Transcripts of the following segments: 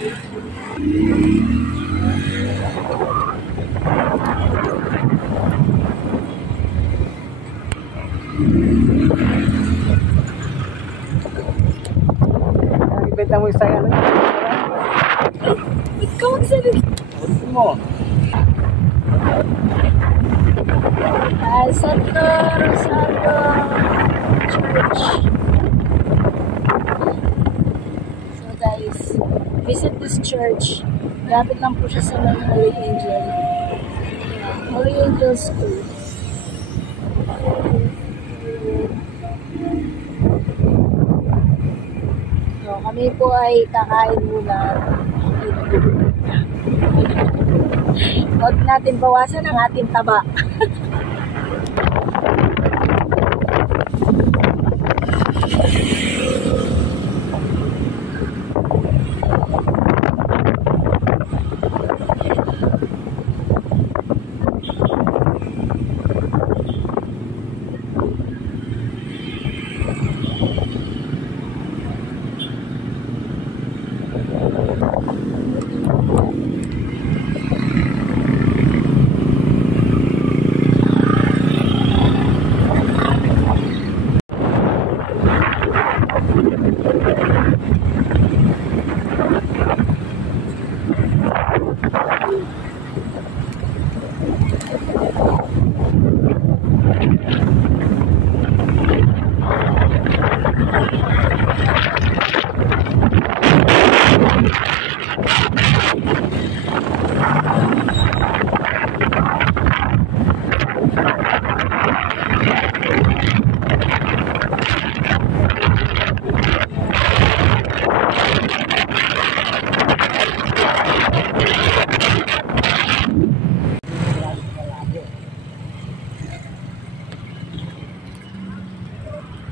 Ibenta mo isa yan. Ikaw ang sabi. Mo. Santo Rosario Church. So guys, visit this church. Lapit lang po siya sa may Holy Angel. Holy Angel School. So kami po ay kakain muna. Huwag natin bawasan ang ating taba.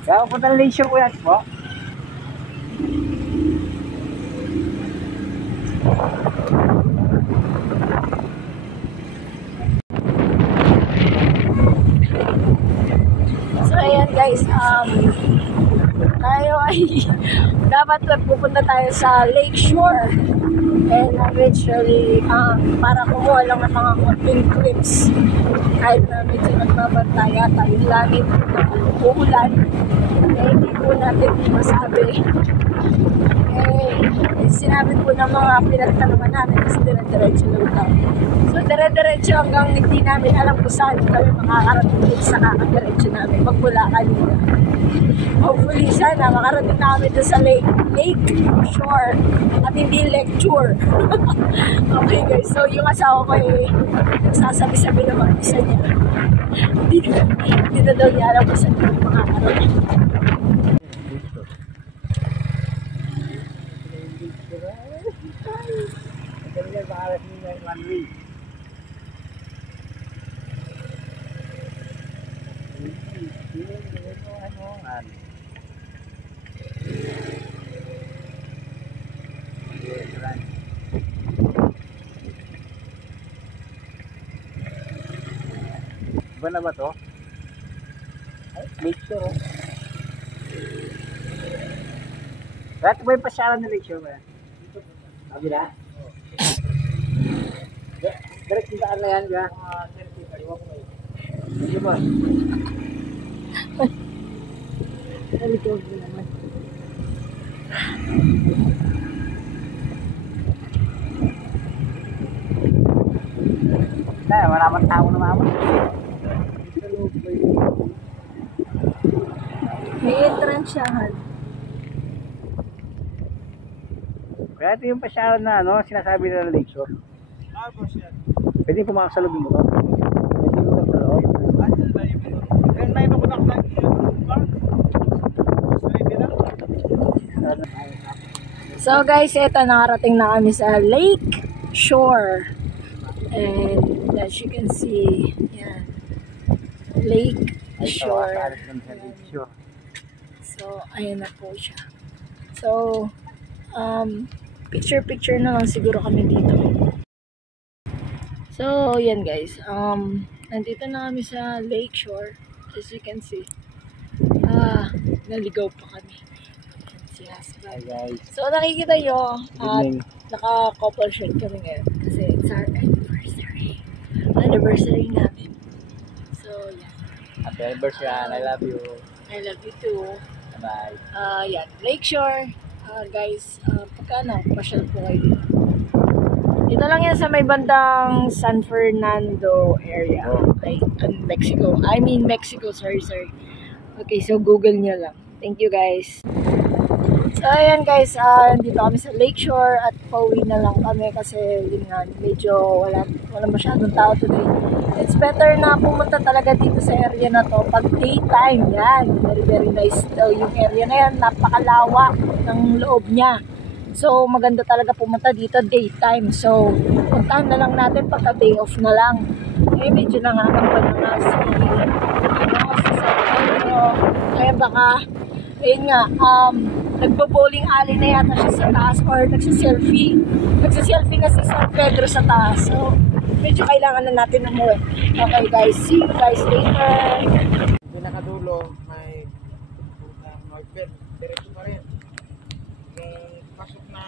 Kaya punta na leisure ko yan po. So ayan guys, tayo ay dapat pupunta tayo sa Lakeshore. And eventually, para kumuha lang ng mga konting clips. Kahit na medyo nagbabantaya tayo langit uulan, eh hindi po natin masabi. Sinabi po ng mga pinagtanungan namin kasi dire-diretso lang tayo. So dire-diretso hanggang hindi namin alam kung saan kami makakarating sa kakadiretso namin magmula kanina. Hopefully sana makarating namin doon sa lake shore at hindi lecture. Okay guys, so yung asawa ko ay sasabi-sabi na mag-isa niya. Hindi na daw niya alam kung saan kami makakarating. Iba na ba to? Ay, leisure oh. Dati ba yung pasyalan na leisure ba yan? Sabi na? Direct yung daan na yan ba? Hindi ba? Nalikod mo naman. Maraming tao na mama. May entrance siya, Han. Kaya ito yung pasyalan na ano, sinasabi nila leisure. Pwede pumasok sa loob mo to? Pwede mo sa loob? So guys, eto nakarating na kami sa Lake Shore. And as you can see, yan. Lake Shore. So, ayan na po siya. So, picture-picture na lang siguro kami dito. So, yan guys. Nandito na kami sa Lake Shore. As you can see. Naligaw pa kami. Ayan si Asa. Hi guys. So nakikita nyo, Good evening. naka-couple shirt kami ngayon. Kasi it's our anniversary. Anniversary namin. So, yeah. Happy anniversary, I love you. I love you too. Bye. Yan. Lakeshore. Guys, pagka pasyal po kayo dito. Dito lang yan sa may bandang San Fernando area. Like, Mexico. I mean Mexico, sorry. Okay, so Google nyo lang. Thank you guys. So ayan guys, dito kami sa Lakeshore at pauwi na lang kami kasi yun nga, medyo wala masyadong tao today. It's better na pumunta talaga dito sa area na to pag daytime. Yan, very nice yung area na yan, napakalawak ng loob niya. So maganda talaga pumunta dito daytime. So puntahan na lang natin pagka day off na lang. Eh medyo nangangamba na nga si kaya baka ayun nga, nagbo-bowling alley na yata siya sa taas or nagsiselfie. Nagsiselfie na si San Pedro sa taas. So, medyo kailangan na natin umuwi. Okay guys, see you guys later. Yung nakadulo, may bed, diretso pa rin. Yung pasok na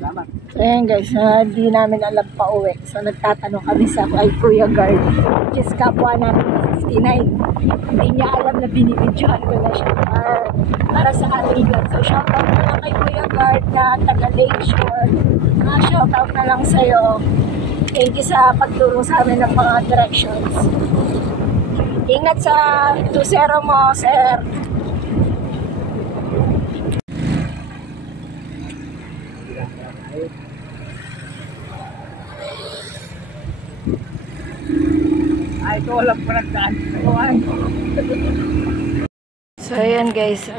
Salamat. So ayan guys, hindi namin alam pa uwi. So nagtatanong kami sa kay Kuya Guard, which is kapwa namin na 59. Hindi niya alam na binibidyohan ko na siya para sa atin. So shoutout na lang kay Kuya Guard na taga Lakeshore. Shoutout na lang sa'yo. Thank you sa pagturo sa amin ng mga directions. Ingat sa 20 mo, sir. Ay, ito walang panagdaan. So ayan guys,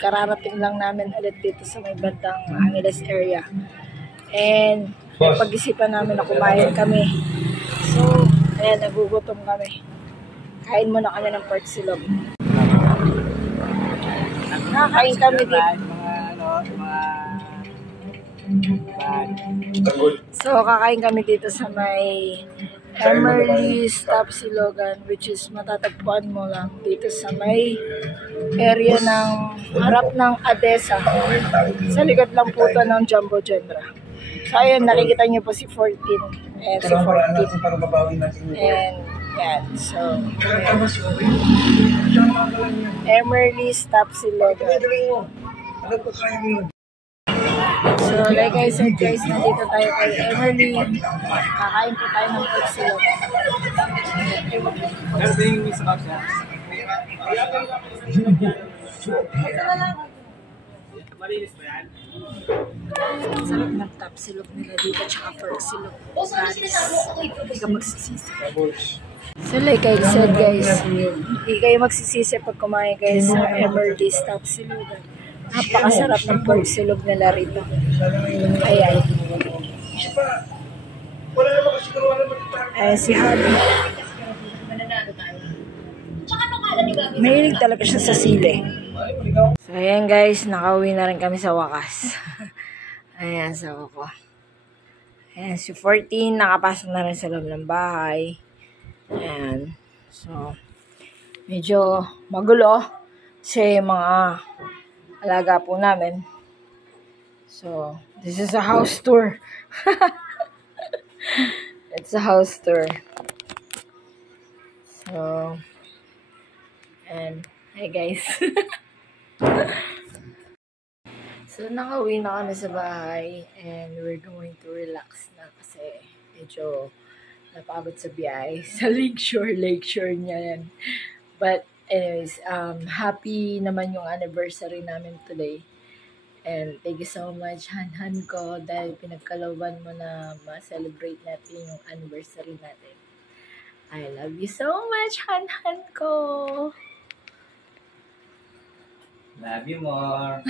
kararating lang namin ulit dito sa may bandang Angeles area. And pag-isipan namin na kumain kami. So, ayan, nagugutom kami. Kain muna kami ng pork silog. Nakakain kami dito. So, kakain kami dito sa may Emerly's Tapsilogan, which is matatagpuan mo lang dito sa may area ng harap ng Adesa. Sa likod lang po ito ng Jumbo Gendra. So, ayun, nakikita niyo po si 14. Ayan, si 14. And, yan. So, Emerly's Tapsilogan. So, like I said guys, nandito tayo kay Emerly. Kakain po tayo ng pork silog. Pero tingin mo sa siya. Malinis ba yan? Sarap ng top silog nila dito, tsaka pork silog. Gratis. Hindi ka magsisisi. So, like I said guys, hindi kayo magsisisi pag kumain kayo sa Emerly's Top Silogan. Napakasarap ng pork silog nila rito. Ayan. Ayan si Hubby. Mahilig talaga siya sa sili. So ayan guys, nakauwi na rin kami sa wakas. Ayan, sa ko. Ayan, si 14 nakapasok na rin sa loob ng bahay. Ayan. So, medyo magulo kasi mga alaga po namin. So, this is a house tour. It's a house tour. So, and, hi guys. So, nakauwi na kami sa bahay and we're going to relax na kasi medyo napagod sa biyahe. Sa Lakeshore niya yan. But, anyways, happy naman yung anniversary namin today. And thank you so much, Han ko, dahil pinagkalooban mo na ma-celebrate natin yung anniversary natin. I love you so much, Han ko! Love you more.